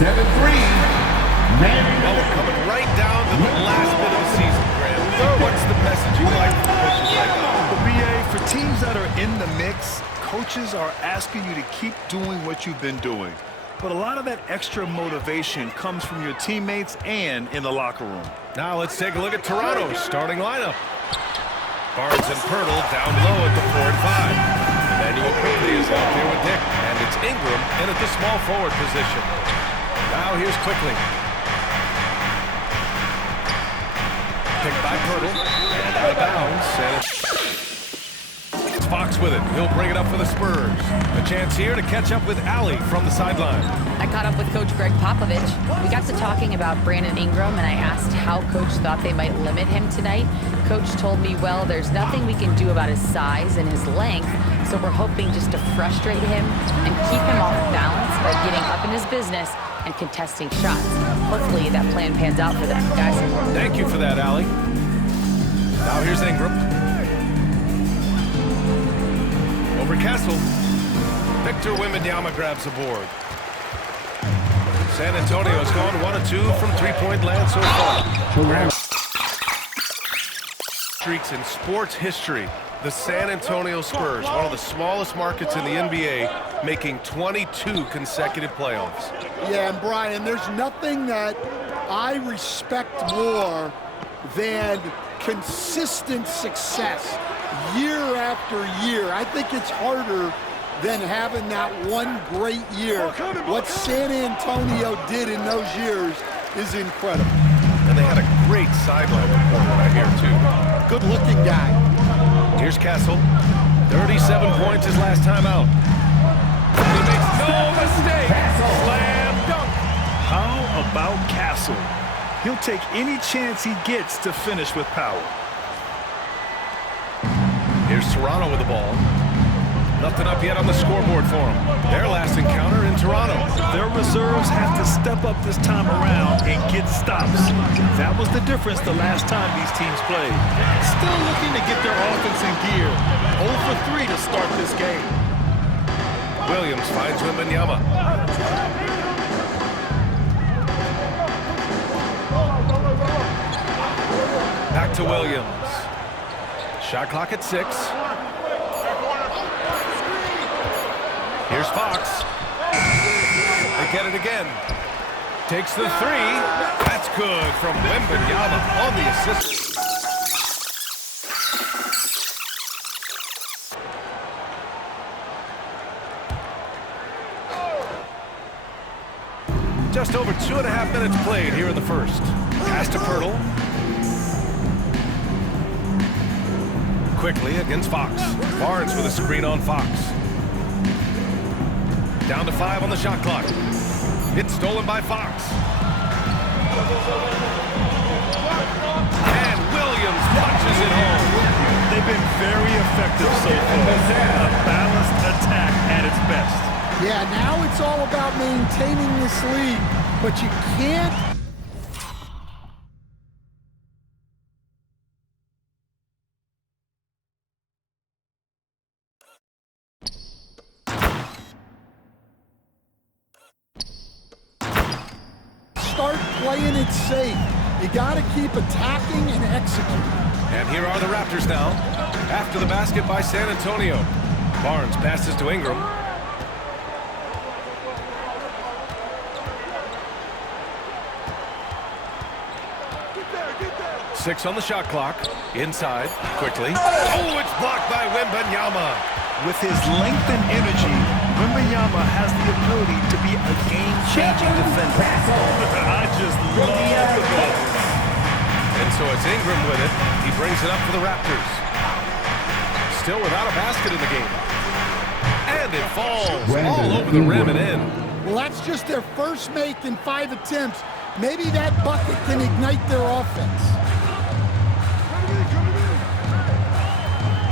7-3. Well, we're coming right down to the last bit of the season, Graham. What's the message you like from coaches right now? Well, BA, for teams that are in the mix, coaches are asking you to keep doing what you've been doing. But a lot of that extra motivation comes from your teammates and in the locker room. Now let's take a look at Toronto's starting lineup. Barnes and Pirtle down low at the 4 and 5. Emmanuel quickly is out there with Dick, and it's Ingram in at the small forward position. Now here's Quickly. Picked by Pirtle, and out of bounds. And it's Fox with it. He'll bring it up for the Spurs. A chance here to catch up with Allie from the sideline. I caught up with Coach Greg Popovich. We got to talking about Brandon Ingram, and I asked how Coach thought they might limit him tonight. Coach told me, well, there's nothing we can do about his size and his length, so we're hoping just to frustrate him and keep him off balance by getting up in his business and contesting shots. Hopefully that plan pans out for them, guys. Thank you for that, Allie. Now here's Ingram. Over Castle. Victor Wembanyama grabs the board. San Antonio's gone 1 of 2 from three-point land so far. Streaks in sports history. The San Antonio Spurs, one of the smallest markets in the NBA, making 22 consecutive playoffs. Yeah, and Brian, there's nothing that I respect more than consistent success year after year. I think it's harder than having that one great year. What San Antonio did in those years is incredible. And they had a great sideline reporter right here, too. Good-looking guy. Here's Castle. 37 points his last time out. He makes no mistake. Slam dunk. How about Castle? He'll take any chance he gets to finish with power. Here's Toronto with the ball. Nothing up yet on the scoreboard for them. Their last encounter in Toronto. Their reserves have to step up this time around and get stops. That was the difference the last time these teams played. Still looking to get their offense in gear. 0 for 3 to start this game. Williams finds Wembanyama. Back to Williams. Shot clock at 6. Here's Fox. They get it again. Takes the 3. That's good from Wembanyama on the assist. Just over 2.5 minutes played here in the first. Pass to Pirtle. Quickly against Fox. Barnes with a screen on Fox. Down to 5 on the shot clock. It's stolen by Fox. And Williams punches it home. They've been very effective so far. A balanced attack at its best. Yeah, now it's all about maintaining this lead, but you can't. Start playing it safe. You got to keep attacking and executing. And here are the Raptors now. After the basket by San Antonio. Barnes passes to Ingram. Six on the shot clock. Inside. Quickly. Oh, it's blocked by Wembanyama. With his length and energy, Wembanyama has the ability to be a game-changing defender. I just love the ball. And so it's Ingram with it. He brings it up for the Raptors. Still without a basket in the game. And it falls all over the rim and in. Well, that's just their first make in 5 attempts. Maybe that bucket can ignite their offense.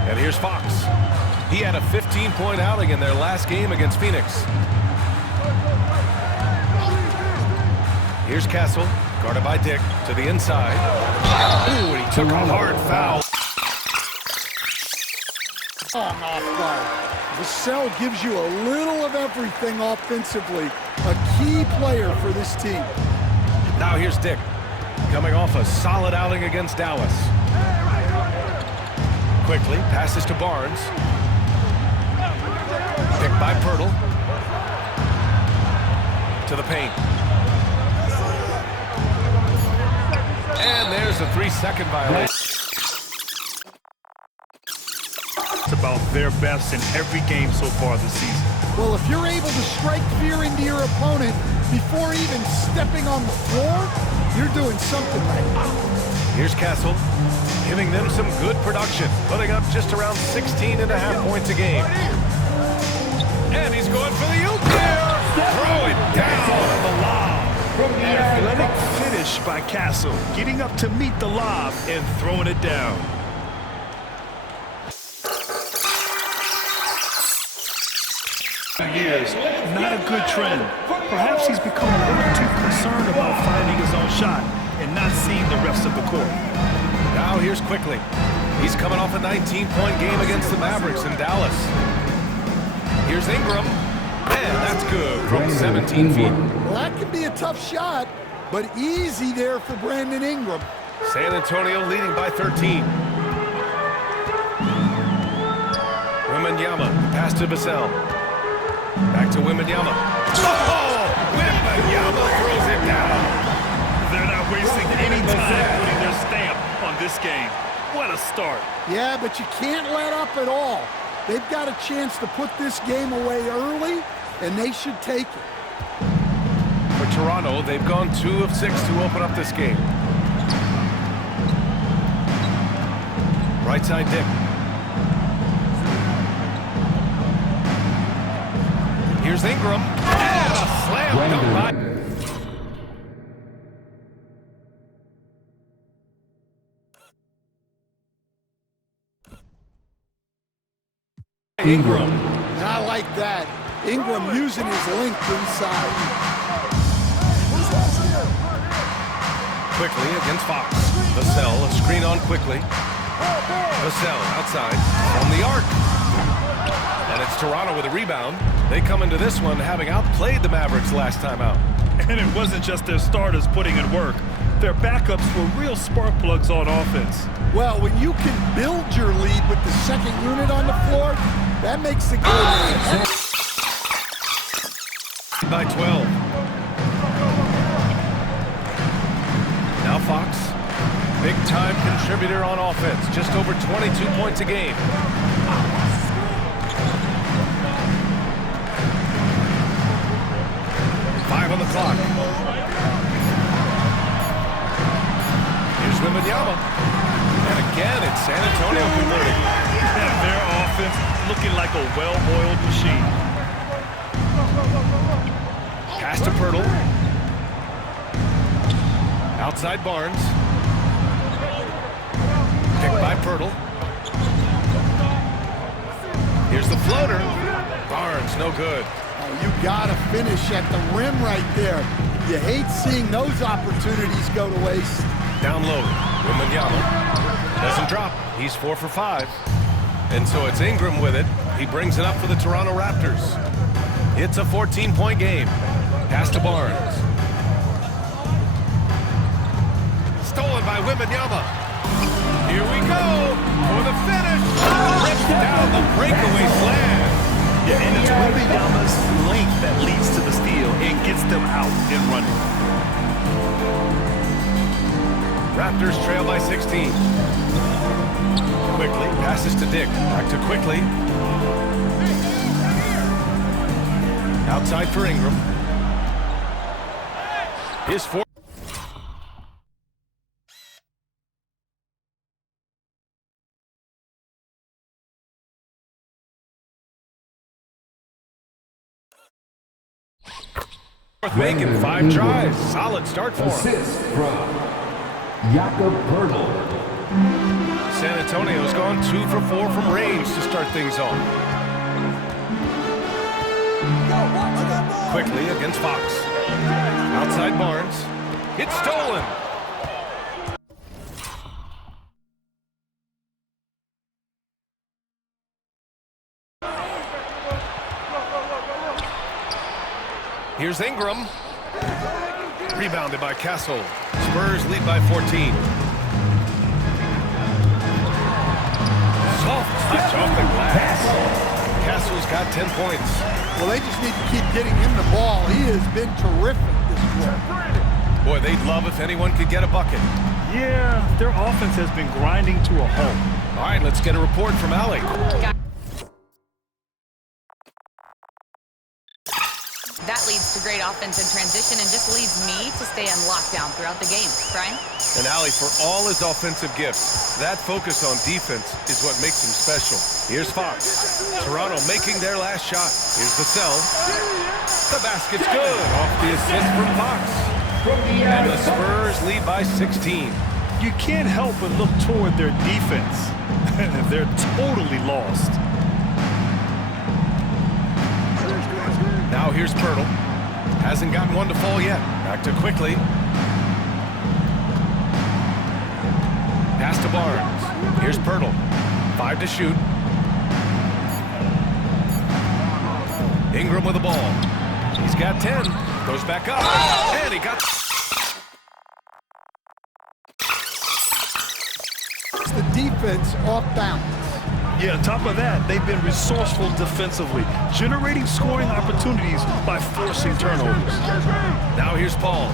And here's Fox. He had a 15-point outing in their last game against Phoenix. Here's Castle, guarded by Dick, to the inside. Ooh, and he took a hard foul. Off guard. Vassell gives you a little of everything offensively. A key player for this team. Now here's Dick, coming off a solid outing against Dallas. Quickly, passes to Barnes. Picked by Pirtle. To the paint. And there's a 3-second violation. It's about their best in every game so far this season. Well, if you're able to strike fear into your opponent before even stepping on the floor, you're doing something right. Here's Castle, giving them some good production, putting up just around 16.5 points a game. And he's going for the oop there. Throw it down on the lob. Athletic finish by Castle, getting up to meet the lob and throwing it down. Years, not a good trend. Perhaps he's become a little too concerned about finding his own shot and not seeing the rest of the court. Now here's Quickly. He's coming off a 19-point game against the Mavericks in Dallas. Here's Ingram. And that's good from 17 feet. Well, that could be a tough shot, but easy there for Brandon Ingram. San Antonio leading by 13. Wembanyama, pass to Vassell. Back to Wembanyama. Oh! Wembanyama throws it down. They're not wasting any time putting their stamp on this game. What a start. Yeah, but you can't let up at all. They've got a chance to put this game away early, and they should take it. For Toronto, they've gone 2 of 6 to open up this game. Right side Dick. Here's Ingram. And a slam dunk by Ingram. I like that. Ingram using his length inside. Quickly against Fox. Vassell, a screen on Quickly. Vassell outside from the arc. And it's Toronto with a rebound. They come into this one having outplayed the Mavericks last time out. And it wasn't just their starters putting in work. Their backups were real spark plugs on offense. Well, when you can build your lead with the second unit on the floor, that makes the game. By 12. Now Fox, big time contributor on offense, just over 22 points a game. On the clock. Here's Wembanyama. And again, it's San Antonio converting. And their offense looking like a well-oiled machine. Pass to Pirtle. Outside Barnes. Picked by Pirtle. Here's the floater. Barnes, no good. You gotta finish at the rim right there. You hate seeing those opportunities go to waste. Down low, Wembanyama doesn't drop. He's 4 for 5. And so it's Ingram with it. He brings it up for the Toronto Raptors. It's a 14-point game. Pass to Barnes. Stolen by Wembanyama. Here we go for the finish. Ripped down the breakaway slam. Yeah, and it's Wembanyama's length that leads to the steal and gets them out and running. Raptors trail by 16. Quickly passes to Dick. Back to Quickly. Outside for Ingram. His 4. Making 5 tries. Solid start for him. Assist from Jakob Poeltl. San Antonio's gone 2 for 4 from range to start things off. Quickly against Fox. Outside Barnes. It's stolen. Here's Ingram. Rebounded by Castle. Spurs lead by 14. Soft touch off the glass. Castle's got 10 points. Well, they just need to keep getting him the ball. He has been terrific this quarter. Boy, they'd love if anyone could get a bucket. Yeah, their offense has been grinding to a halt. All right, let's get a report from Allie. That leads to great offense in transition and just leads me to stay on lockdown throughout the game. Brian? And Allie, for all his offensive gifts, that focus on defense is what makes him special. Here's Fox. Toronto making their last shot. Here's the sell. The basket's good. Off the assist from Fox. And the Spurs lead by 16. You can't help but look toward their defense. They're totally lost. Now here's Pirtle. Hasn't gotten one to fall yet. Back to quickly. Pass to Barnes. Here's Pirtle. 5 to shoot. Ingram with the ball. He's got 10. Goes back up. And he got... It's the defense off balance. Yeah, on top of that, they've been resourceful defensively, generating scoring opportunities by forcing turnovers. Now here's Paul.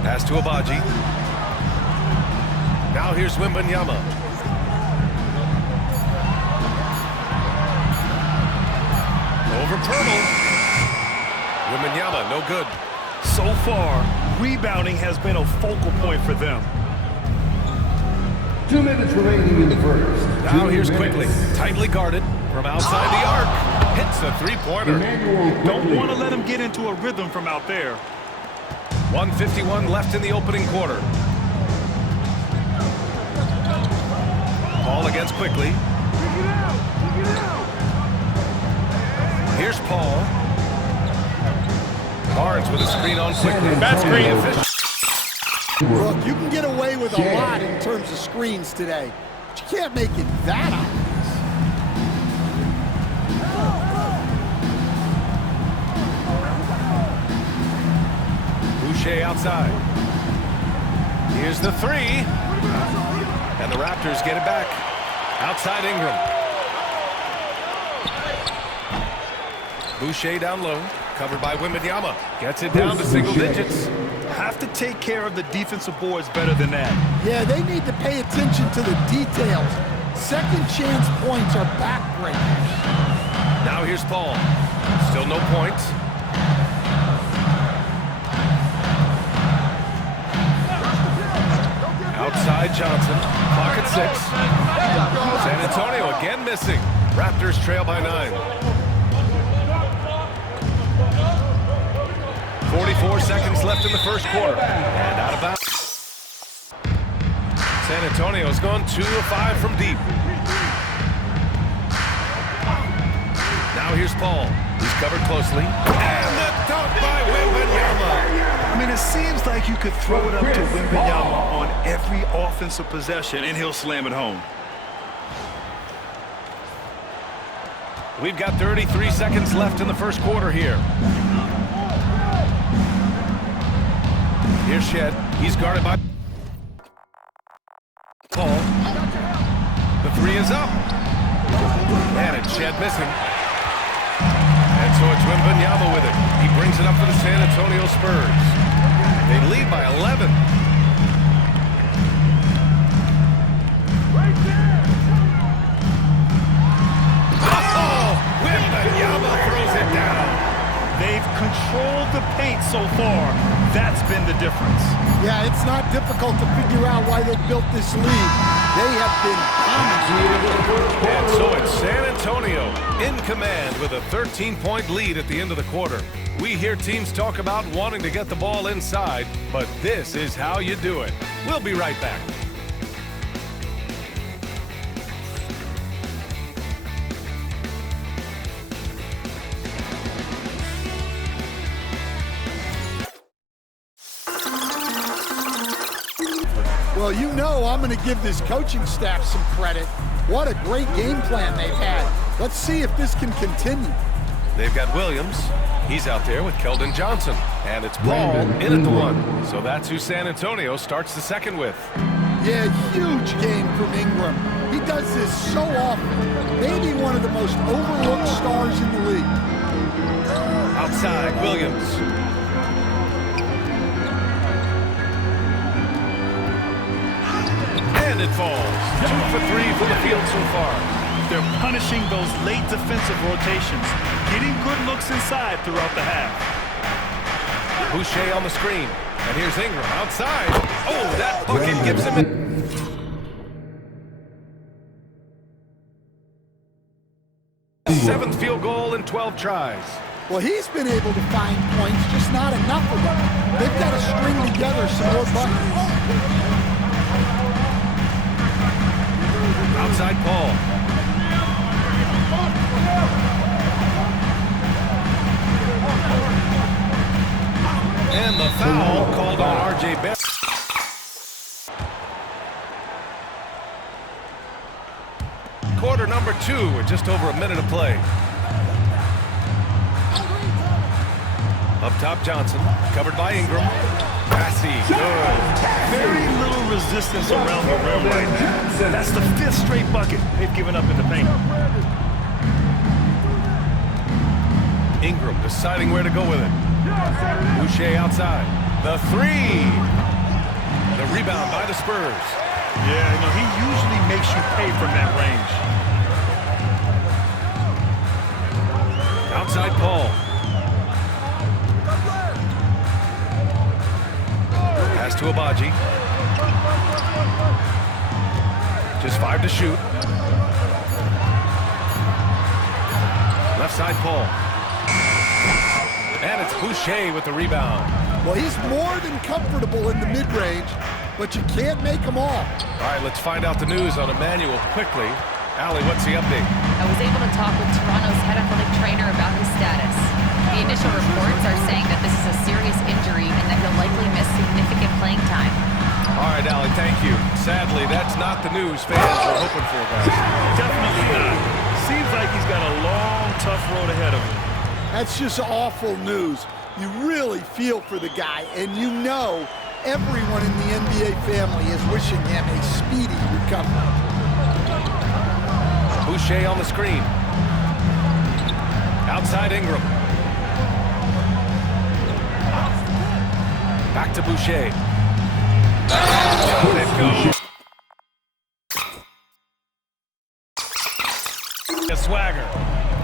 Pass to Abaji. Now here's Wembanyama. Over Pirtle. Wembanyama, no good. So far, rebounding has been a focal point for them. 2 minutes remaining in the first. Now here's quickly. Tightly guarded from outside the arc. Hits a three-pointer. Don't want to let him get into a rhythm from out there. 1:51 left in the opening quarter. Paul against quickly. Here's Paul. Barnes with a screen on quickly. Bad screen. Look, you can get away with a lot in terms of screens today, but you can't make it that obvious. Boucher outside. Here's the three. And the Raptors get it back. Outside Ingram. Boucher down low. Covered by Wembanyama. Gets it down to single digits. Have to take care of the defensive boards better than that. Yeah, they need to pay attention to the details. Second chance points are backbreakers. Now here's Paul. Still no points. Outside Johnson. Clock at 6. San Antonio again missing. Raptors trail by 9. 44 seconds left in the first quarter. And out of bounds. San Antonio's gone 2 of 5 from deep. Now here's Paul. He's covered closely. And the dunk by Wembanyama. I mean, it seems like you could throw it up to Wembanyama on every offensive possession, and he'll slam it home. We've got 33 seconds left in the first quarter here. Here's Shed. He's guarded by Paul. The three is up. And it's Shed missing. And so it's Wembanyama with it. He brings it up for the San Antonio Spurs. They lead by 11. Oh! Wembanyama throws it down. They've controlled the paint so far. That's been the difference. Yeah, it's not difficult to figure out why they built this lead. They have been dominating. And so it's San Antonio in command with a 13-point lead at the end of the quarter. We hear teams talk about wanting to get the ball inside, but this is how you do it. We'll be right back. Well, you know I'm going to give this coaching staff some credit. What a great game plan they've had. Let's see if this can continue. They've got Williams. He's out there with Keldon Johnson. And it's Paul in at the 1. So that's who San Antonio starts the second with. Yeah, huge game from Ingram. He does this so often. Maybe one of the most overlooked stars in the league. Outside, Williams. And it falls. 2 for 3 from the field so far. They're punishing those late defensive rotations, getting good looks inside throughout the half. Boucher on the screen. And here's Ingram outside. Oh, that bucket gives him it. Seventh field goal in 12 tries. Well, he's been able to find points, just not enough of them. They've got to string together some more buckets. Outside Paul. And the foul called on R.J. Barrett. Quarter number 2 with just over a minute of play. Up top, Johnson, covered by Ingram. Passy, good. Very little resistance around the rim right now. That's the 5th straight bucket they've given up in the paint. Ingram deciding where to go with it. Boucher outside. The 3. The rebound by the Spurs. Yeah, you know, he usually makes you pay from that range. Outside Paul. Pass to Abaji. Just 5 to shoot. Left side Paul. And it's Boucher with the rebound. Well, he's more than comfortable in the mid-range, but you can't make them all. All right, let's find out the news on Emmanuel quickly. Allie, what's the update? I was able to talk with Toronto's head athletic trainer about his status. The initial reports are saying that this is a serious injury and that he'll likely miss significant playing time. All right, Allie, thank you. Sadly, that's not the news fans were hoping for, guys. Definitely not. Seems like he's got a long, tough road ahead of him. That's just awful news. You really feel for the guy, and you know everyone in the NBA family is wishing him a speedy recovery. Boucher on the screen. Outside Ingram. Back to Boucher. Down it goes. A swagger.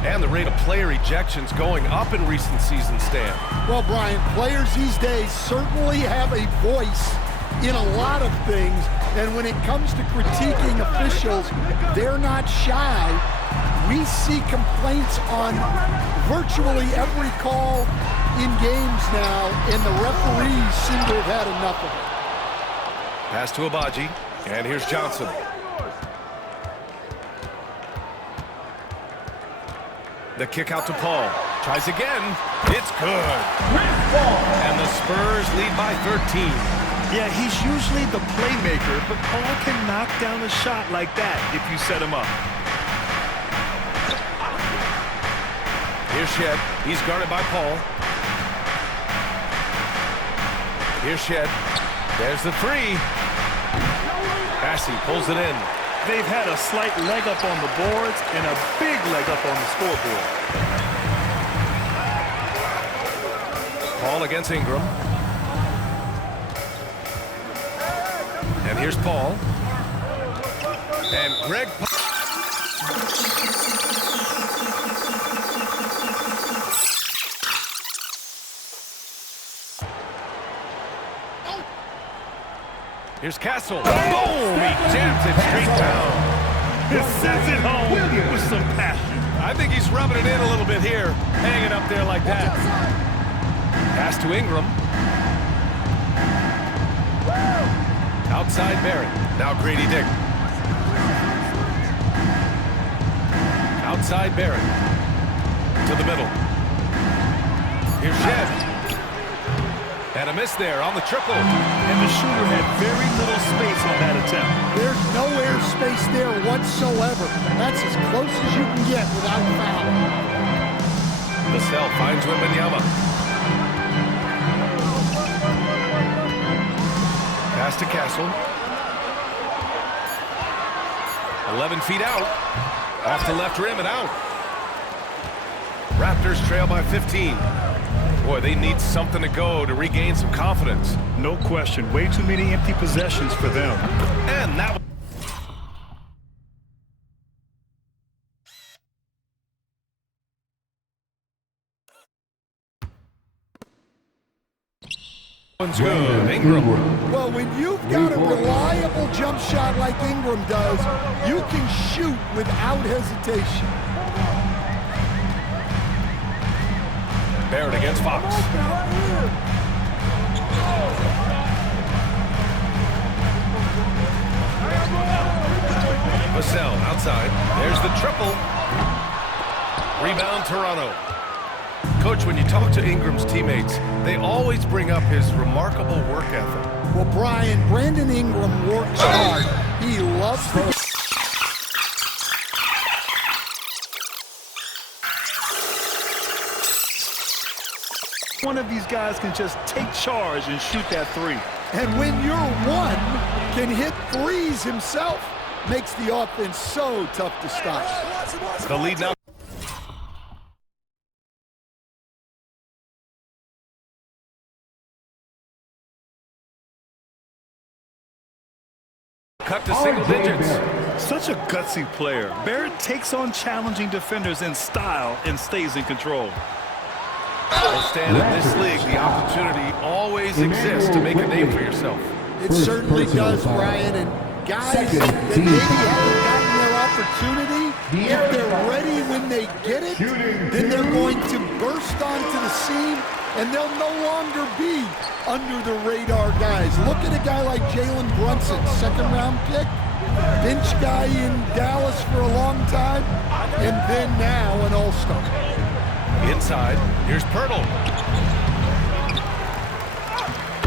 And the rate of player ejections going up in recent seasons, Stan. Well, Brian, players these days certainly have a voice in a lot of things, and when it comes to critiquing officials, they're not shy. We see complaints on virtually every call in games now, and the referees seem to have had enough of it. Pass to Abaji, and here's Johnson. The kick out to Paul. Tries again. It's good. And the Spurs lead by 13. Yeah, he's usually the playmaker, but Paul can knock down a shot like that if you set him up. Here's Shed. He's guarded by Paul. Here's Shed. There's the 3. Passy pulls it in. They've had a slight leg up on the boards and a big leg up on the scoreboard. Paul against Ingram. And here's Paul. And Greg. Here's Castle. Boom! He jams it straight down. He sends it home with some passion. I think he's rubbing it in a little bit here, hanging up there like that. Pass to Ingram. Outside Barrett. Now Grady Dick. Outside Barrett. To the middle. Here's Shed. And a miss there on the triple. And the shooter had very little space on that attempt. There's no air space there whatsoever. That's as close as you can get without foul. Vassell finds Wembanyama. Pass to Castle. 11 feet out. Off the left rim and out. Raptors trail by 15. Boy, they need something to go to regain some confidence. No question. Way too many empty possessions for them. And that one's good. Ingram. Well, when you've got a reliable jump shot like Ingram does, you can shoot without hesitation. Barrett against Fox. Vassell outside. There's the triple. Rebound Toronto. Coach, when you talk to Ingram's teammates, they always bring up his remarkable work ethic. Well, Brian, Brandon Ingram works hard. He loves the game. One of these guys can just take charge and shoot that three. And when your one can hit threes himself, makes the offense so tough to stop. The lead now. Cut to single digits. Such a gutsy player. Barrett takes on challenging defenders in style and stays in control. Well, Stan, in this league, the opportunity always exists to make a name for yourself. It certainly does, Brian. And guys that maybe haven't gotten their opportunity, if they're ready when they get it, then they're going to burst onto the scene, and they'll no longer be under the radar guys. Look at a guy like Jalen Brunson, second-round pick, bench guy in Dallas for a long time, and then now an all-star. Inside, here's Pirtle.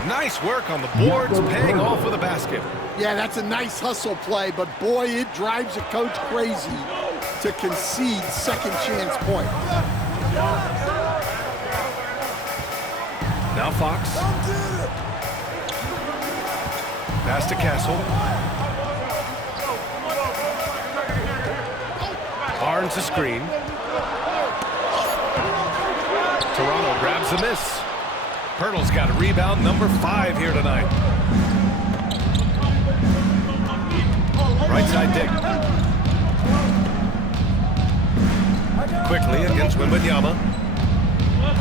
Nice work on the boards, paying off with a basket. Yeah, that's a nice hustle play, but boy, it drives a coach crazy to concede second chance point. Now Fox. Pass to Castle. Barnes a screen. Toronto grabs the miss. Pirtle's got a rebound, number 5 here tonight. Right side dig. Quickly against Wembanyama.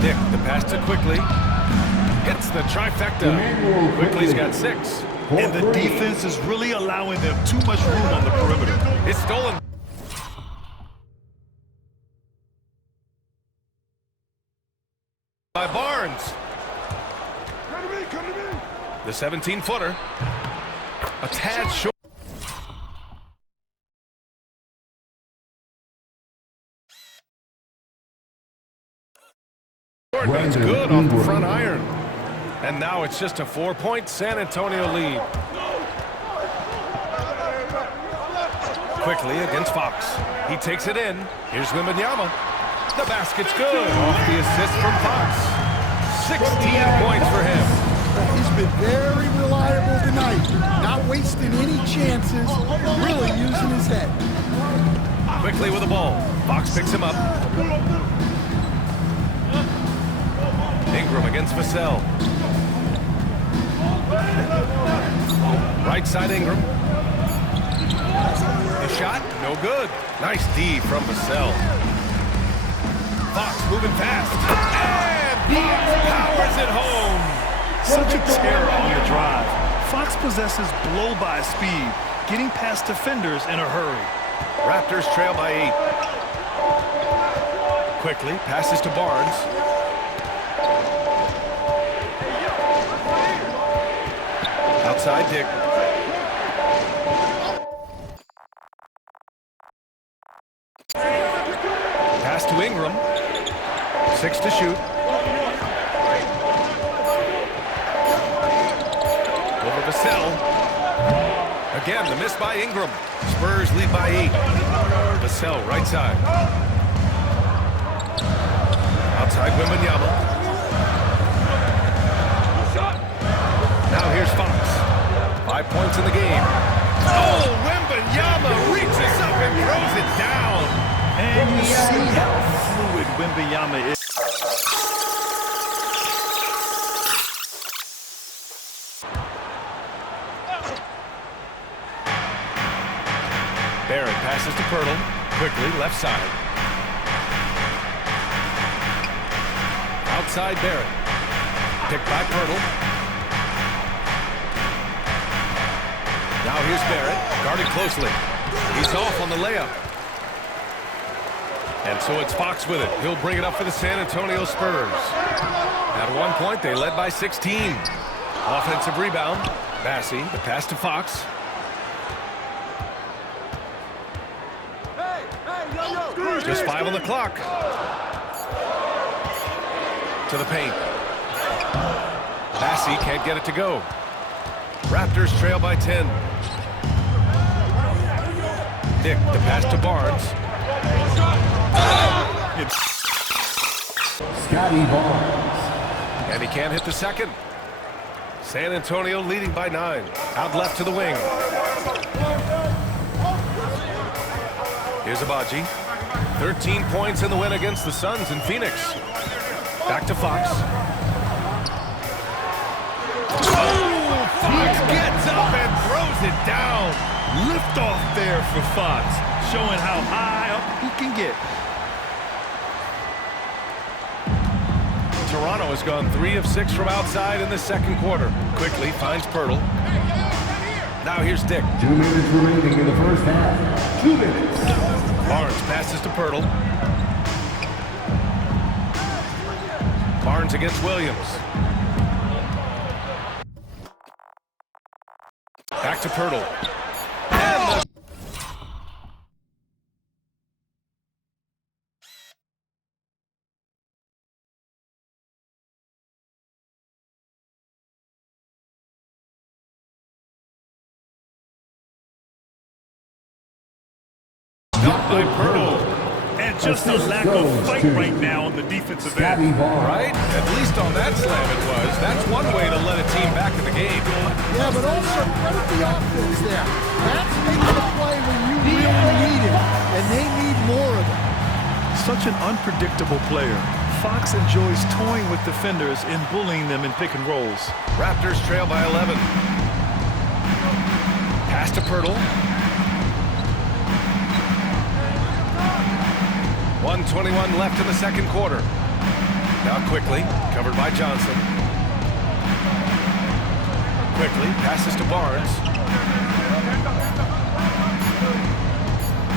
Dick, the pass to Quickly. Hits the trifecta. Quickly's got 6. And the defense is really allowing them too much room on the perimeter. It's stolen. By Barnes. The 17-footer. A tad short. But it's good off the front iron. And now it's just a 4-point San Antonio lead. Quickly against Fox. He takes it in. Here's Wembanyama. The basket's good. Off the assist from Fox. 16 points for him. He's been very reliable tonight. Not wasting any chances. Really using his head. Quickly with the ball. Fox picks him up. Ingram against Vassell. Right side Ingram. His shot, no good. Nice D from Vassell. Fox moving fast. And Fox powers it home. Such a terror on the drive. Fox possesses blow-by speed, getting past defenders in a hurry. Raptors trail by 8. Quickly passes to Barnes. Outside Dick. Pass to Ingram. 6 to shoot. Over Vassell. Again, the miss by Ingram. Spurs lead by 8. Vassell, right side. Outside Wembanyama. Now here's Fox. 5 points in the game. Oh, Wembanyama reaches up and throws it down. And you see how fluid Wembanyama is. Barrett passes to Pirtle. Quickly, left side. Outside Barrett. Picked by Pirtle. Now here's Barrett, guarded closely. He's off on the layup. And so it's Fox with it. He'll bring it up for the San Antonio Spurs. At one point, they led by 16. Offensive rebound. Massey, the pass to Fox. Just 5 on the clock. To the paint. Massey can't get it to go. Raptors trail by 10. Dick, the pass to Barnes. Scotty Barnes. And he can't hit the second. San Antonio leading by 9. Out left to the wing. Here's Abaji. 13 points in the win against the Suns in Phoenix. Back to Fox. Oh, Fox gets up and throws it down. Lift off there for Fox, showing how high up he can get. Toronto has gone 3 of 6 from outside in the second quarter. Quickly finds Pirtle. Now here's Dick. 2 minutes remaining in the first half. 2 minutes. Barnes passes to Pirtle. Barnes against Williams. Back to Pirtle. By Pirtle. And just a lack of fight right now on the defensive Scotty end. Barnes. Right? At least on that slam it was. That's one way to let a team back in the game. Yeah, but also credit the offense there. That's making the play when you really need it, and they need more of it. Such an unpredictable player. Fox enjoys toying with defenders and bullying them in pick and rolls. Raptors trail by 11. Pass to Pirtle. 1:21 left in the second quarter. Now quickly, covered by Johnson. Quickly, passes to Barnes.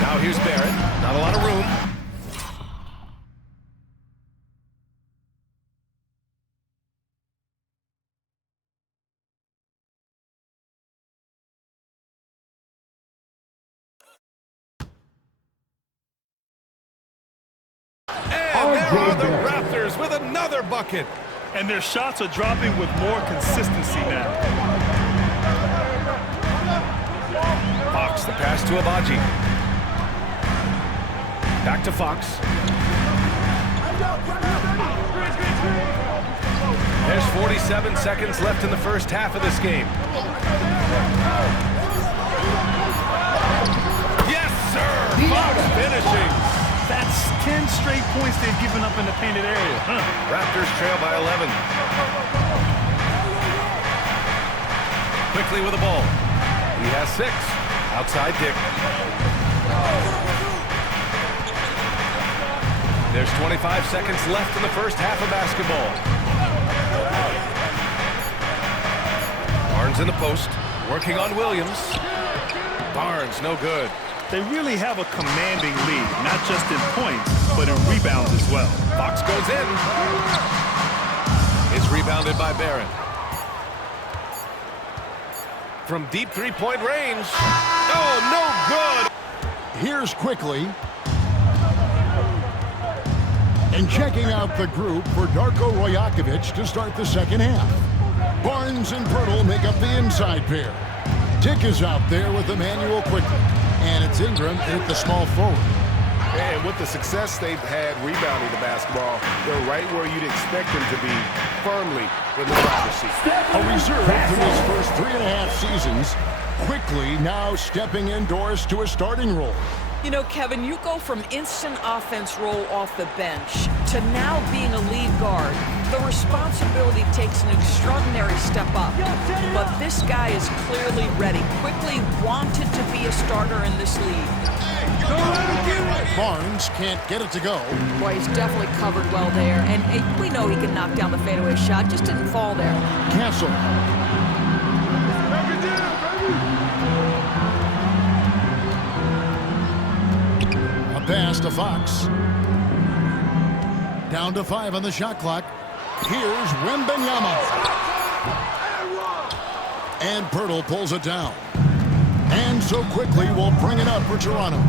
Now here's Barrett. Not a lot of room. And there are the Raptors with another bucket. And their shots are dropping with more consistency now. Fox, the pass to Abaji. Back to Fox. There's 47 seconds left in the first half of this game. Yes, sir! Fox finishing. That's 10 straight points they've given up in the painted area. Raptors trail by 11. Quickly with the ball. He has 6. Outside Dick. There's 25 seconds left in the first half of basketball. Barnes in the post. Working on Williams. Barnes, no good. They really have a commanding lead, not just in points, but in rebounds as well. Fox goes in. It's rebounded by Barrett. From deep three-point range. Oh, no good. Here's Quickly. And checking out the group for Darko Rajakovic to start the second half. Barnes and Pirtle make up the inside pair. Dick is out there with Emmanuel Quickly. And it's Ingram at the small forward. And with the success they've had rebounding the basketball, they're right where you'd expect them to be, firmly in the driver's seat. A reserve from his first 3.5 seasons, quickly now stepping indoors to a starting role. You know, Kevin, you go from instant offense role off the bench to now being a lead guard. The responsibility takes an extraordinary step up. But this guy is clearly ready, quickly wanted to be a starter in this league. Barnes can't get it to go. Boy, he's definitely covered well there. And we know he can knock down the fadeaway shot, just didn't fall there. Castle. A pass to Fox. Down to 5 on the shot clock. Here's Wembanyama. And Pirtle pulls it down. And so quickly we'll bring it up for Toronto.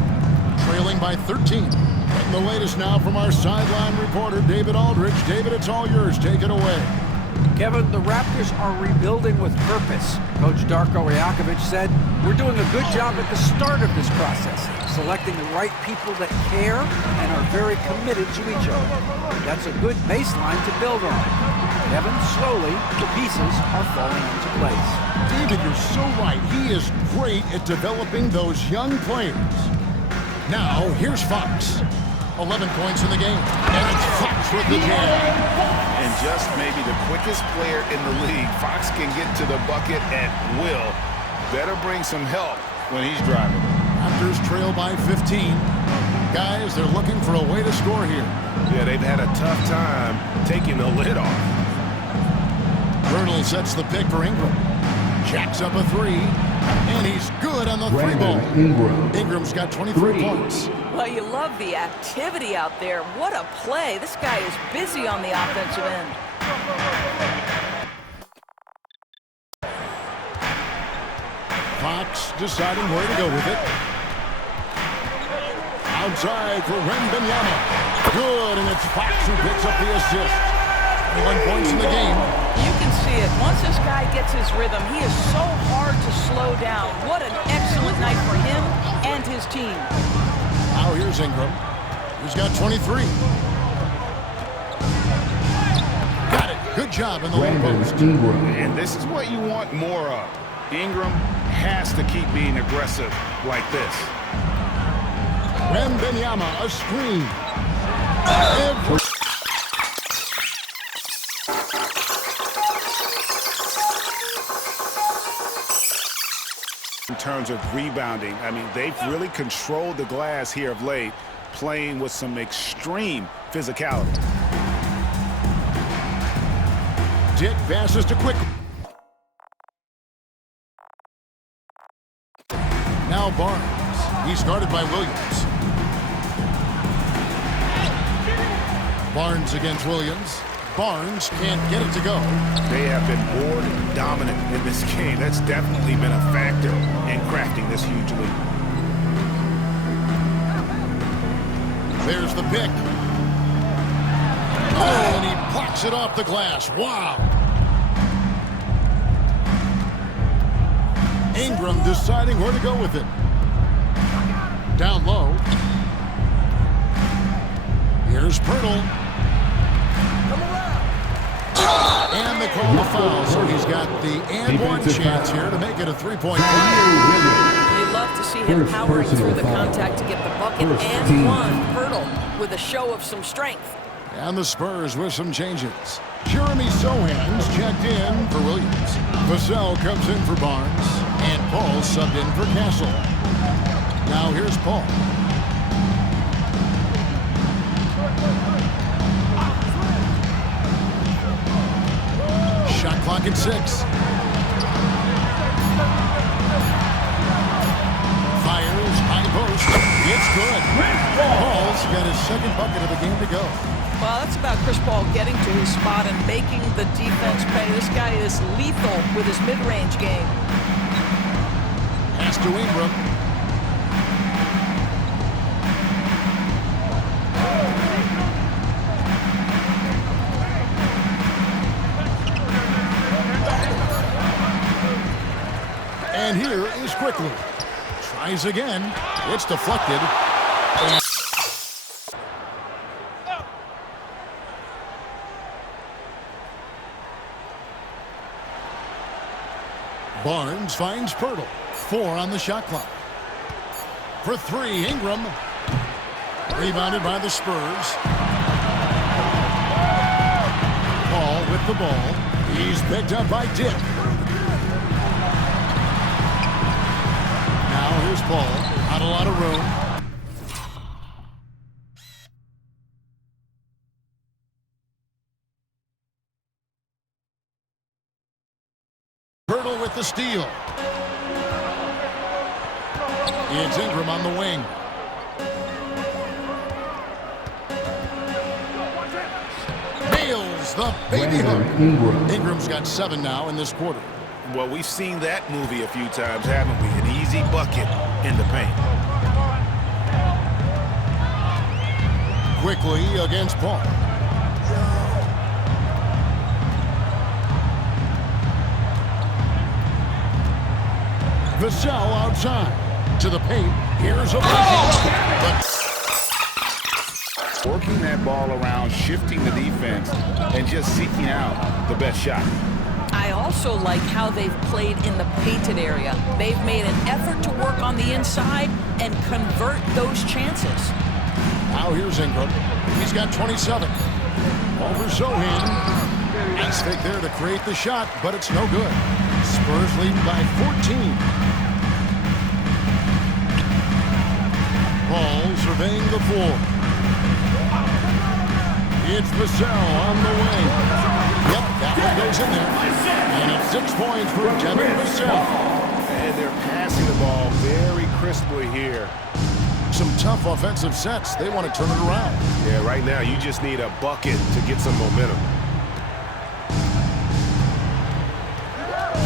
Trailing by 13. And the latest now from our sideline reporter, David Aldridge. David, it's all yours. Take it away. Kevin, the Raptors are rebuilding with purpose. Coach Darko Rajakovic said, "We're doing a good job at the start of this process, selecting the right people that care and are very committed to each other. That's a good baseline to build on." Kevin, slowly, the pieces are falling into place. David, you're so right. He is great at developing those young players. Now, here's Fox. 11 points in the game. And it's Fox with the jam. And just maybe the quickest player in the league. Fox can get to the bucket at will. Better bring some help when he's driving. Raptors trail by 15. Guys, they're looking for a way to score here. Yeah, they've had a tough time taking the lid off. Pirtle sets the pick for Ingram. Jacks up a 3. And he's good on the 3 ball. Ingram's got 23 points. Well, you love the activity out there. What a play. This guy is busy on the offensive end. Fox deciding where to go with it. Outside for Wembanyama. Good, and it's Fox who picks up the assist. 21 points in the game. You can see it. Once this guy gets his rhythm, he is so hard to slow down. What an excellent night for him and his team. Now here's Ingram. He's got 23. Got it. Good job in the low post. And this is what you want more of. Ingram has to keep being aggressive like this. Wembanyama, a screen. In terms of rebounding, I mean, they've really controlled the glass here of late, playing with some extreme physicality. Dick passes to Quick. Now Barnes. He's guarded by Williams. Barnes against Williams. Barnes can't get it to go. They have been board dominant in this game. That's definitely been a factor in crafting this huge lead. There's the pick. Oh, and he blocks it off the glass. Wow. Ingram deciding where to go with it. Down low. Here's Pirtle. And they call the foul, so he's got the and-one chance here to make it a 3-point play. You love to see him powering through the contact to get the bucket and one. Pirtle with a show of some strength. And the Spurs with some changes. Jeremy Sohan's checked in for Williams. Vassell comes in for Barnes. And Paul subbed in for Castle. Now here's Paul. Shot clock at 6. Fires, high post. It's good. Paul's got his second bucket of the game to go. Well, that's about Chris Paul getting to his spot and making the defense pay. This guy is lethal with his mid-range game. Pass to Ingram. And here is Quickly. Tries again. It's deflected. Barnes finds Pirtle. 4 on the shot clock. For 3, Ingram. Rebounded by the Spurs. Paul with the ball. He's picked up by Dick. Now here's Paul. Not a lot of room. Pirtle with the steal. It's Ingram on the wing. Nails the baby hook. Ingram's got 7 now in this quarter. Well, we've seen that movie a few times, haven't we? An easy bucket in the paint. Quickly against Paul. Vassell outside. To the paint. Here's a working that ball around, shifting the defense, and just seeking out the best shot. I also like how they've played in the painted area. They've made an effort to work on the inside and convert those chances. Now here's Ingram. He's got 27. Over Zohan. Nice fake there to create the shot, but it's no good. Spurs leading by 14. Paul surveying the floor. It's Vassell on the wing. Yep, that one goes in there. And it's 6 points for Kevin Vassell. And they're passing the ball very crisply here. Some tough offensive sets. They want to turn it around. Yeah, right now you just need a bucket to get some momentum.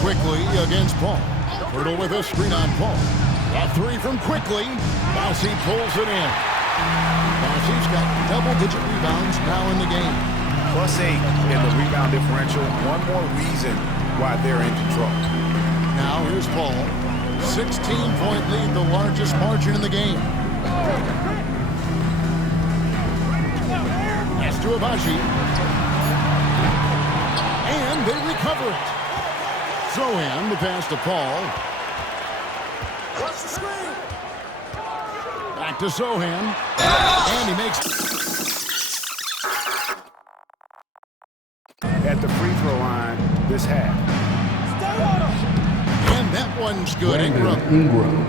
Quickly against Paul. Pirtle with a screen on Paul. A 3 from Quickly. Bossy pulls it in. Bossy's got double-digit rebounds now in the game. +8 in the rebound differential. One more reason why they're in control. Now here's Paul. 16-point lead, the largest margin in the game. Pass to Abaji. And they recover it. Zohan, the pass to Paul. Back to Zohan. And he makes... At the free throw line this half. And that one's good. Ingram.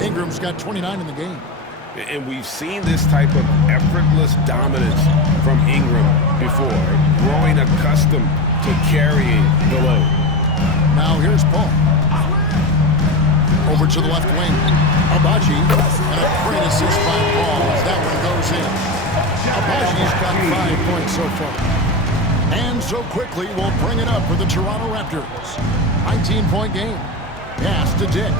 Ingram's got 29 in the game. And we've seen this type of effortless dominance from Ingram before, growing accustomed to carrying the load. Now here's Paul. Over to the left wing. Abaji, and a great assist by Paul as that one goes in. Abaji's got 5 points so far. And so Quickly will bring it up for the Toronto Raptors. 19-point game. Pass to Dick.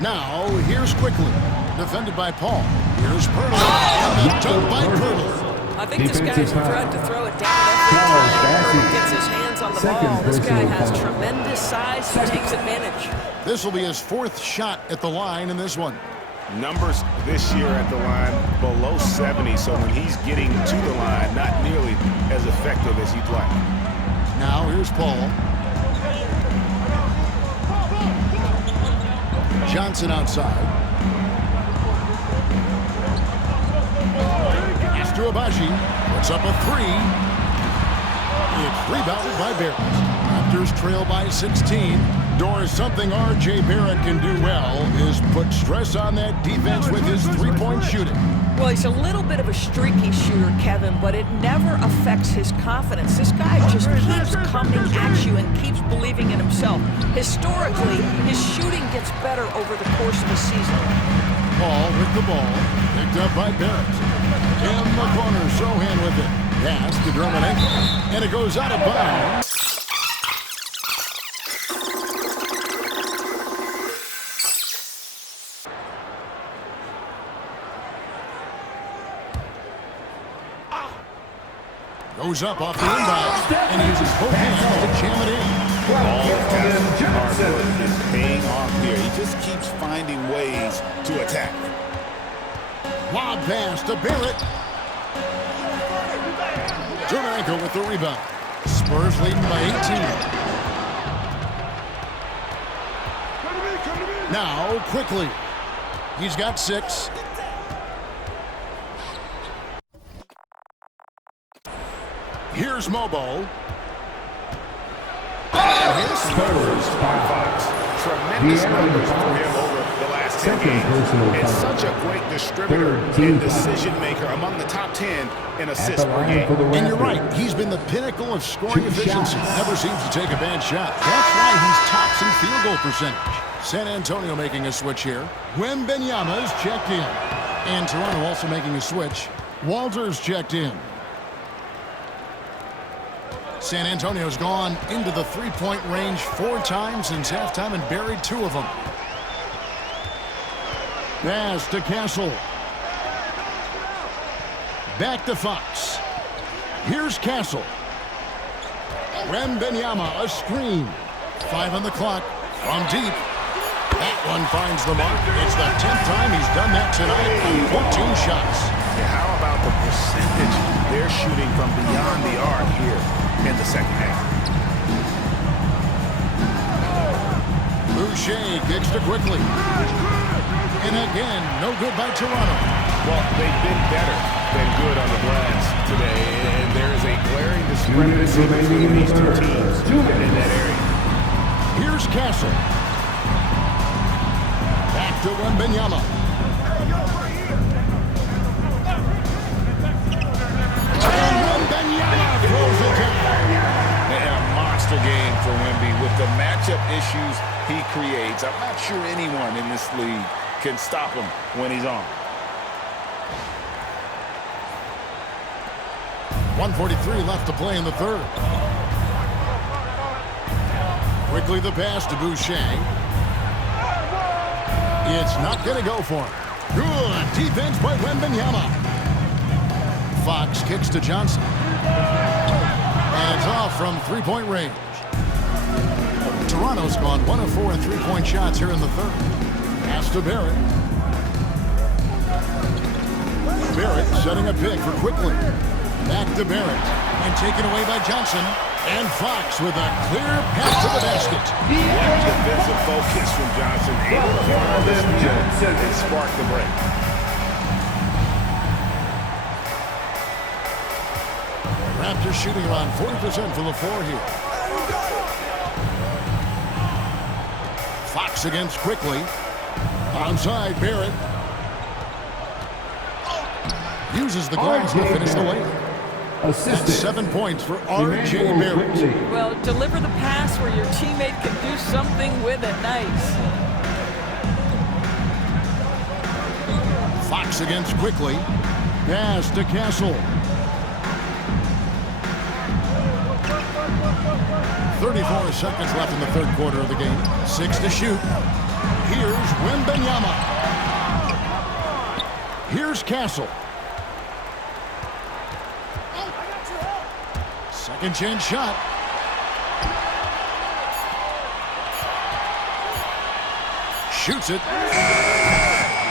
Now, here's Quickly. Defended by Paul. Here's Pirtle. And the dunk by Pirtle. I think this guy's a threat to throw it down every time he gets his hands on the ball. This guy has tremendous size. He takes advantage. This will be his 4th shot at the line in this one. Numbers this year at the line below 70, so when he's getting to the line, not nearly as effective as he'd like. Now here's Paul. Johnson outside. Pass to Abaji. Puts up a 3. It's rebounded by Barrett. Raptors trail by 16. Doris, something R.J. Barrett can do well is put stress on that defense with his 3-point shooting. Well, he's a little bit of a streaky shooter, Kevin, but it never affects his confidence. This guy just keeps coming at you and keeps believing in himself. Historically, his shooting gets better over the course of the season. Paul with the ball. Picked up by Barrett. In the corner, Zohan with it. Pass to Drummond, and it goes out of bounds. Goes up off the inbound and uses both hands to jam it in. All hard work is paying off here. He just keeps finding ways to attack. Lob pass to Barrett. Jermenko with the rebound. Spurs leading by 18. Now, quickly. He's got 6. Here's Mobo. And here's Spurs by Fox. Tremendous numbers for him over the last 10 games. And such a great distributor and decision maker among the top 10 in assists per game. And you're right, he's been the pinnacle of scoring efficiency. Never seems to take a bad shot. That's why he's tops in field goal percentage. San Antonio making a switch here. Wembanyama's checked in. And Toronto also making a switch. Walters checked in. San Antonio's gone into the three-point range 4 times since halftime and buried 2 of them. Pass to Castle. Back to Fox. Here's Castle. Wembanyama, a screen. 5 on the clock. From deep. That one finds the mark. It's the 10th time he's done that tonight. 14 shots. Yeah, how about the percentage they're shooting from beyond the arc here in the second half? Boucher kicks to quickly. And again, no good by Toronto. Well, they've been better than good on the glass today, and there is a glaring discrepancy between these 2 teams in that area. Here's Castle. Back to Wembanyama. And Wembanyama throws it down. And a monster game for Wemby with the matchup issues he creates. I'm not sure anyone in this league can stop him when he's on. 1:43 left to play in the third. Quickly the pass to Boucher. It's not going to go for him. Good defense by Wembanyama. Fox kicks to Johnson. And it's off from three-point range. Toronto's gone 1 of 4 in three-point shots here in the third. Pass to Barrett. Barrett setting a pick for quickly. Back to Barrett. And taken away by Johnson. And Fox with a clear pass to the basket. What defensive focus from Johnson. Able to follow this and spark the break. Raptors shooting around 40% from the floor here. Fox against quickly. Onside Barrett. Uses the glass to finish the lane. That's 7 points for R.J. Barrett. Well, deliver the pass where your teammate can do something with it. Nice. Fox against quickly. Pass to Castle. 34 seconds left in the third quarter of the game. 6 to shoot. Here's Wembanyama. Here's Castle. Second chance shot. Shoots it.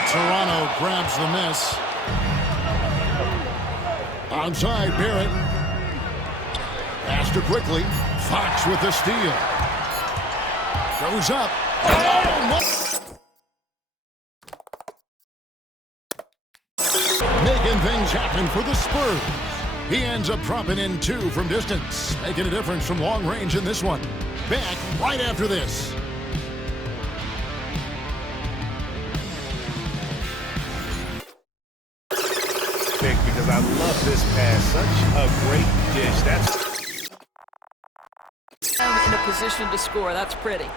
Toronto grabs the miss. Onside Barrett. Pass to quickly. Fox with the steal. Goes up. Making things happen for the Spurs. He ends up dropping in 2 from distance, making a difference from long range in this one. Back right after this. Because I love this pass. Such a great dish. That's In a position to score. That's pretty.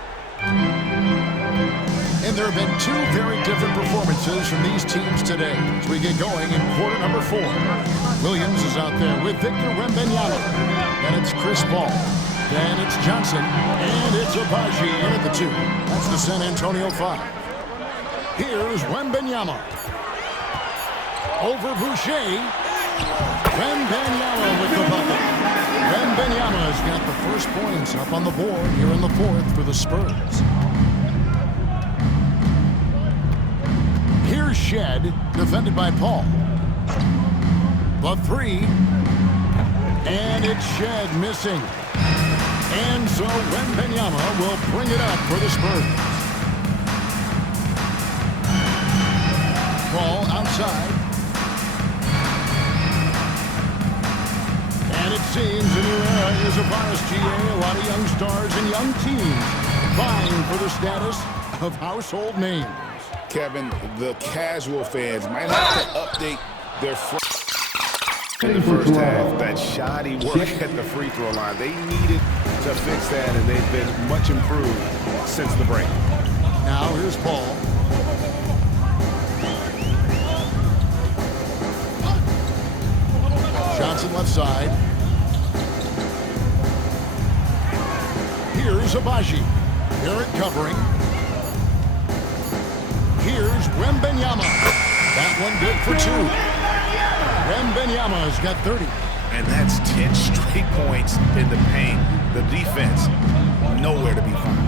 And there have been 2 very different performances from these teams today as we get going in quarter number 4. Williams is out there with Victor Wembanyama. Then it's Chris Paul. Then it's Johnson. And it's Abaji in at the 2. That's the San Antonio 5. Here's Wembanyama. Over Boucher. Wembanyama with the bucket. Wembanyama has got the first points up on the board here in the fourth for the Spurs. Here's Shed, defended by Paul. The 3. And it's Shed missing. And so Wembanyama will bring it up for the Spurs. Ball outside. And it seems a new era is upon us, GA. A lot of young stars and young teams vying for the status of household names. Kevin, the casual fans might have to update their in the first half. That shoddy work at the free throw line. They needed to fix that, and they've been much improved since the break. Now here's Paul. Johnson left side. Here's Abaji. Barrett covering. Here's Wembanyama. That one good for two. Wembanyama has got 30. And that's 10 straight points in the paint. The defense, nowhere to be found.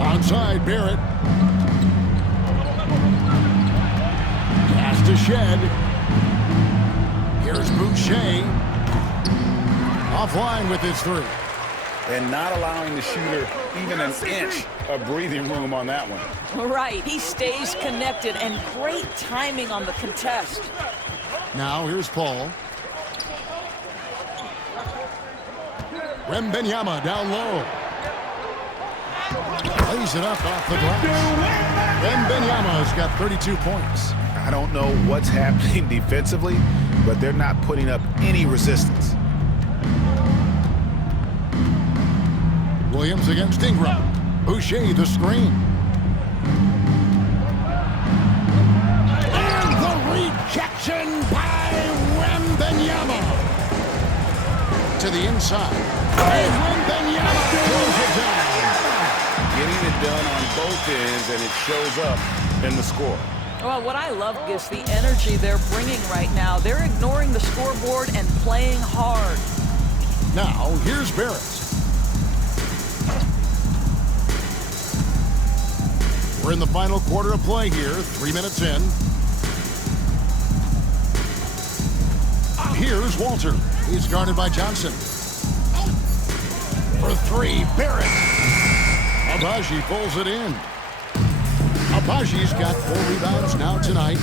Onside, Barrett. Pass to Shed. Here's Boucher. Offline with his three. And not allowing the shooter even an inch of breathing room on that one. Right, he stays connected, and great timing on the contest. Now here's Paul. Wembanyama down low. Lays it up off the glass. Wembanyama's got 32 points. I don't know what's happening defensively, but they're not putting up any resistance. Williams against Ingram. Boucher the screen. And the rejection by Wembanyama. To the inside. And Wembanyama pulls it down. Getting it done on both ends, and it shows up in the score. Well, what I love is the energy they're bringing right now. They're ignoring the scoreboard and playing hard. Now, here's Barrett. We're in the final quarter of play here, 3 minutes in. Here's Walter. He's guarded by Johnson. For three, Barrett. Abaji pulls it in. Abaji's got 4 rebounds now tonight.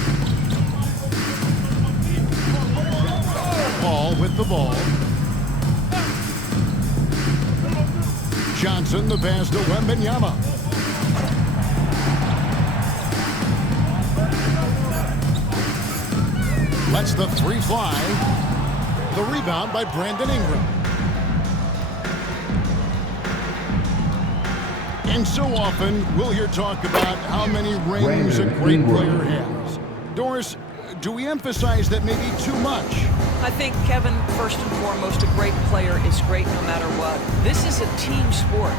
Paul with the ball. Johnson, the pass to Wembanyama. Lets the three fly. The rebound by Brandon Ingram. And so often we'll hear talk about how many rings a great player has. Doris, do we emphasize that maybe too much? I think, Kevin, first and foremost, a great player is great no matter what. This is a team sport.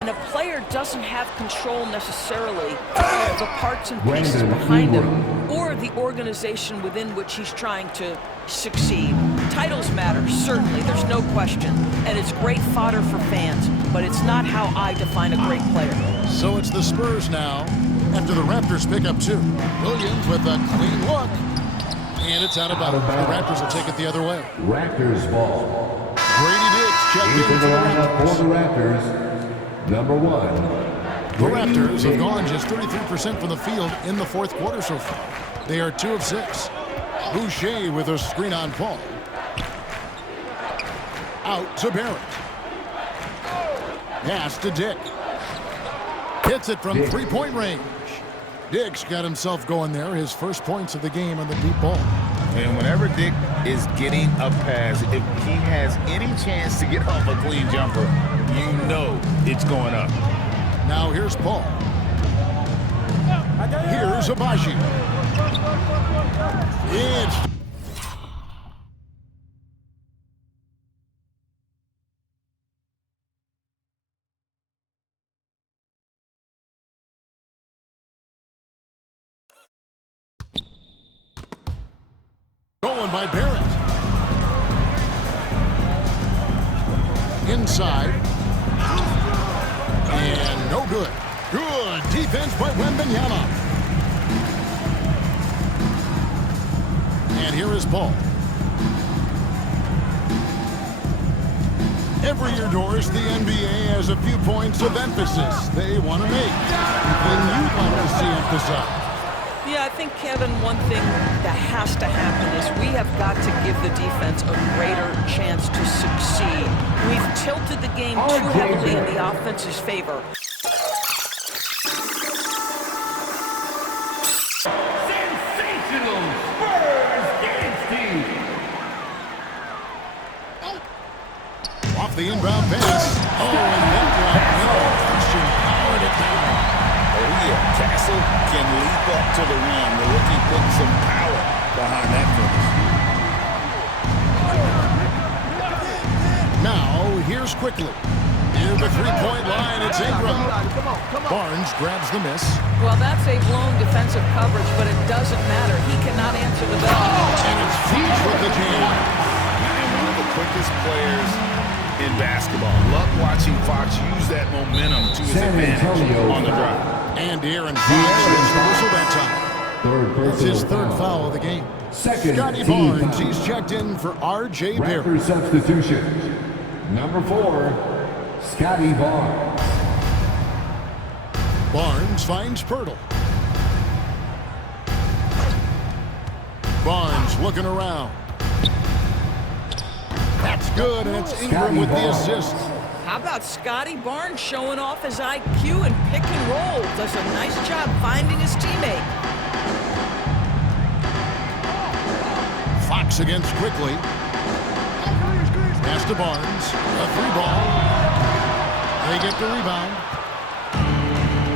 And a player doesn't have control necessarily of the parts and pieces behind him or the organization within which he's trying to succeed. Titles matter, certainly, there's no question. And it's great fodder for fans, but it's not how I define a great player. So it's the Spurs now, after the Raptors pick up 2. Williams with a clean look. And it's out of bounds. The Raptors will take it the other way. Raptors ball. Brady Diggs checked in for the Raptors. Number 1. The Raptors have gone just 33% from the field in the fourth quarter so far. They are 2 of 6. Boucher with a screen on Paul. Out to Barrett. Pass to Dick. Hits it from three-point range. Dick's got himself going there. His first points of the game on the deep ball. And whenever Dick is getting a pass, if he has any chance to get off a clean jumper, you know it's going up. Now here's Paul. Here's Abaji. It's going by Barrett. Inside. And no good. Good defense by Wembanyama. And here is Paul. Every year, Doris, the NBA has a few points of emphasis they want to make. Then you'd like to see emphasized. Yeah, I think, Kevin, one thing that has to happen is we have got to give the defense a greater chance to succeed. We've tilted the game too heavily in the offense's favor. Sensational Spurs team. Off the inbound pass. Oh, and that route, no question, powered it down. Oh, yeah. Castle can leap up to the rim. The rookie putting some power behind that finish. Now, here's quickly. Near the three-point line, it's Ingram. Barnes grabs the miss. Well, that's a blown defensive coverage, but it doesn't matter. He cannot answer the bell. And it's Fox with the jam. And one of the quickest players in basketball. Love watching Fox use that momentum to his advantage on the drive. And Aaron Fox gets the whistle that time. That's his third foul of the game. Scotty Barnes, he's checked in for R.J. Barrett. Raptor substitution. Number 4, Scotty Barnes. Barnes finds Pirtle. Barnes looking around. That's good, and it's Ingram with the assist. How about Scotty Barnes showing off his IQ and pick and roll? Does a nice job finding his teammate. Fox against quickly. Pass to Barnes. A free ball. They get the rebound.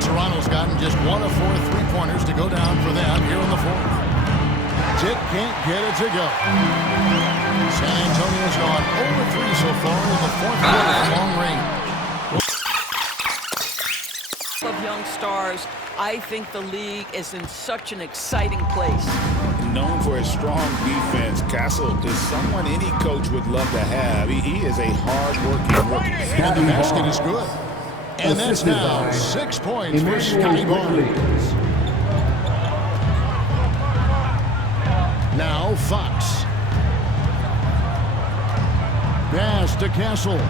Toronto's gotten just 1 of 4 three-pointers to go down for them here in the fourth. Dick can't get it to go. San Antonio's gone 0-3 so far in the fourth quarter from long range. Of young stars, I think the league is in such an exciting place. Known for his strong defense, Castle is someone any coach would love to have. He is a hard-working rookie. And the basket is good. And that's now 6 points for Scotty Barnes. Now Fox. Pass to Castle.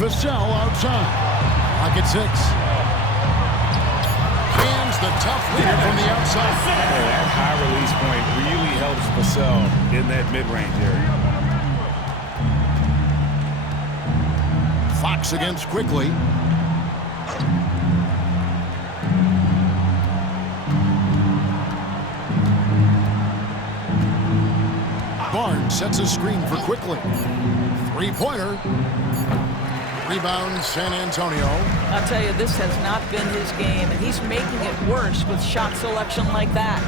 Vassell outside. Pocket 6. Hands the tough leader from the outside. Oh, that high release point really helps Vassell in that mid-range area. Fox against quickly. Barnes sets a screen for quickly. Three-pointer. Rebound, San Antonio. I'll tell you, this has not been his game, and he's making it worse with shot selection like that.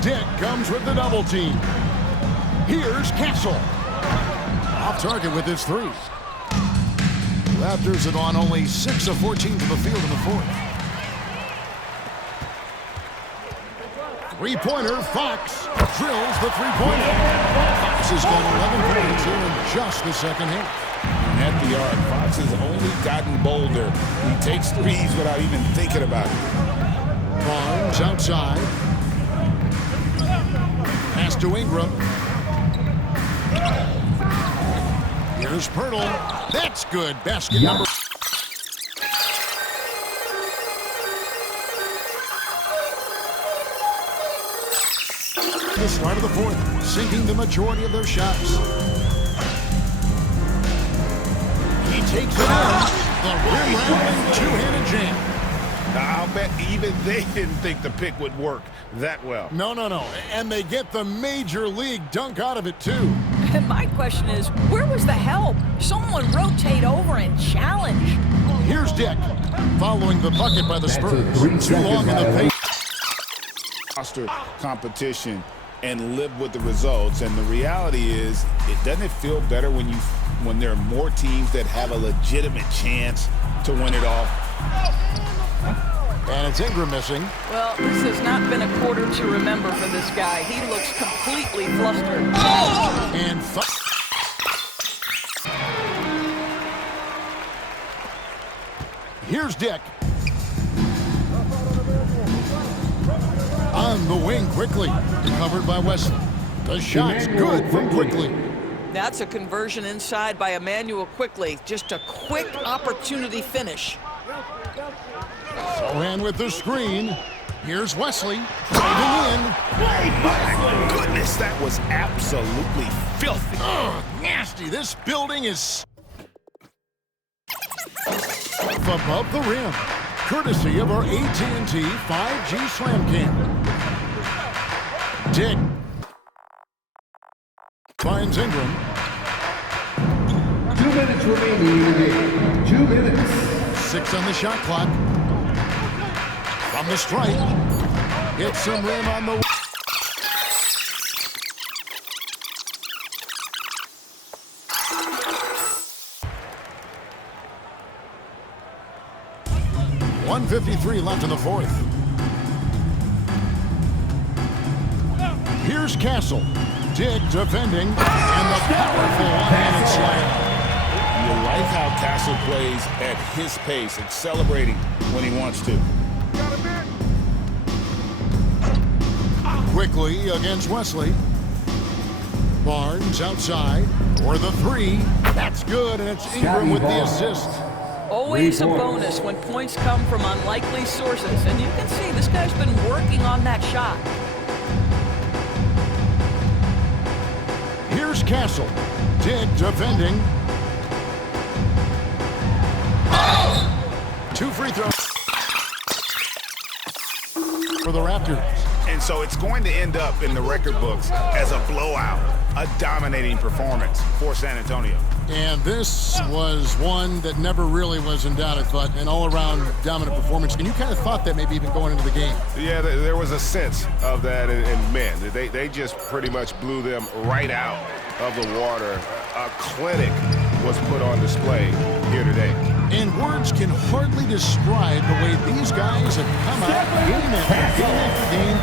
Dick comes with the double team. Here's Castle. Off target with his three. Raptors have gone only 6 of 14 to the field in the fourth. Three-pointer, Fox drills the three-pointer. Fox has got 11 points here in just the second half. And at the arc, Fox has only gotten bolder. He takes threes without even thinking about it. Barnes outside. Pass to Ingram. Here's Pirtle. That's good. Basket number. The start of the fourth, sinking the majority of their shots. He takes it in. The rim-round two-handed jam. I'll bet even they didn't think the pick would work that well. No. And they get the major league dunk out of it, too. And my question is, where was the help? Someone rotate over and challenge. Here's Dick, following the bucket by the Spurs. Too long in the paint. Roster competition and live with the results. And the reality is, doesn't it feel better when there are more teams that have a legitimate chance to win it all? And it's Ingram missing. Well, this has not been a quarter to remember for this guy. He looks completely flustered. And Here's Dick. On the wing quickly. Covered by Wesley. The shot's good from Quickly. That's a conversion inside by Emmanuel Quickly. Just a quick opportunity finish. Sohan with the screen. Here's Wesley driving in. My goodness, that was absolutely filthy. Nasty. This building is above the rim. Courtesy of our AT&T 5G Slam Cam. Dick finds Ingram. 2 minutes remaining in the game. 2 minutes. 6 on the shot clock. From the strike. Hits some rim on the... .153 left in the fourth. Here's Castle. Dick defending, and the powerful one-handed slam. You like how Castle plays at his pace and celebrating when he wants to. Quickly against Wesley. Barnes outside for the three. That's good, and it's Ingram with the assist. Always a bonus when points come from unlikely sources. And you can see this guy's been working on that shot. Here's Castle. Dick defending. 2 free throws for the Raptors. And so it's going to end up in the record books as a blowout, a dominating performance for San Antonio. And this was one that never really was in doubt, I thought, an all-around dominant performance. And you kind of thought that maybe even going into the game. Yeah, there was a sense of that, and man, they just pretty much blew them right out of the water. A clinic was put on display here today. And words can hardly describe the way these guys have come out game after game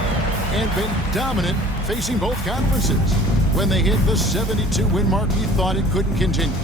and been dominant facing both conferences. When they hit the 72-win mark, we thought it couldn't continue.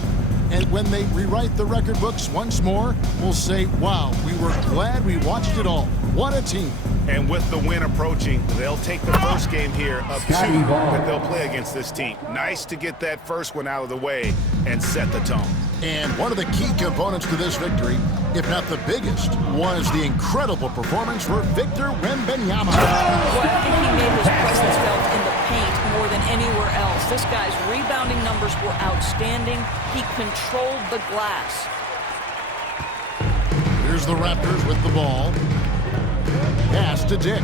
And when they rewrite the record books once more, we'll say, wow, we were glad we watched it all. What a team. And with the win approaching, they'll take the first game here of 2 that they'll play against this team. Nice to get that first one out of the way and set the tone. And one of the key components to this victory, if not the biggest, was the incredible performance for Victor Wembanyama. Well, I think he made his presence felt in the paint more than anywhere else. This guy's rebounding numbers were outstanding. He controlled the glass. Here's the Raptors with the ball. Pass to Dick.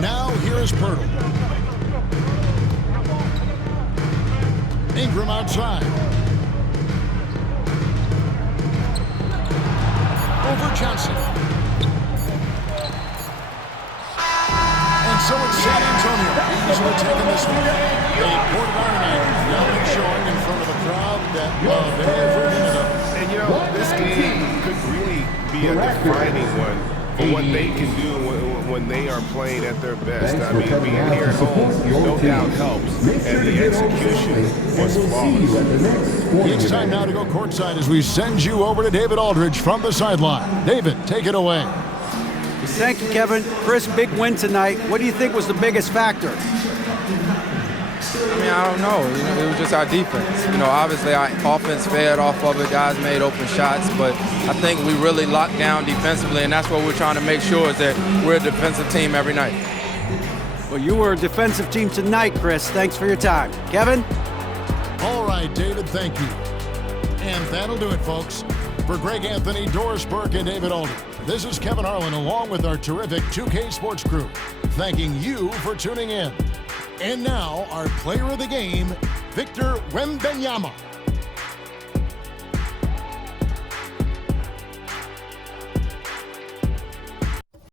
Now here is Pirtle. Ingram outside. Over Johnson. And so it's San Antonio easily taking this one. They poured it on tonight. Dominant showing in front of a crowd that loved every minute of it. And you know, this game could really be a defining one for what they can do when they are playing at their best. I mean, being here at home no doubt helps, and the execution was flawless. It's time now to go courtside as we send you over to David Aldridge from the sideline. David, take it away. Thank you, Kevin. Chris, big win tonight. What do you think was the biggest factor? I mean, I don't know. You know, it was just our defense. You know, obviously our offense fed off of it. Guys made open shots, but I think we really locked down defensively, and that's what we're trying to make sure is that we're a defensive team every night. Well, you were a defensive team tonight, Chris. Thanks for your time. Kevin? All right, David, thank you. And that'll do it, folks. For Greg Anthony, Doris Burke, and David Aldridge, this is Kevin Harlan along with our terrific 2K Sports crew, thanking you for tuning in. And now, our player of the game, Victor Wembanyama.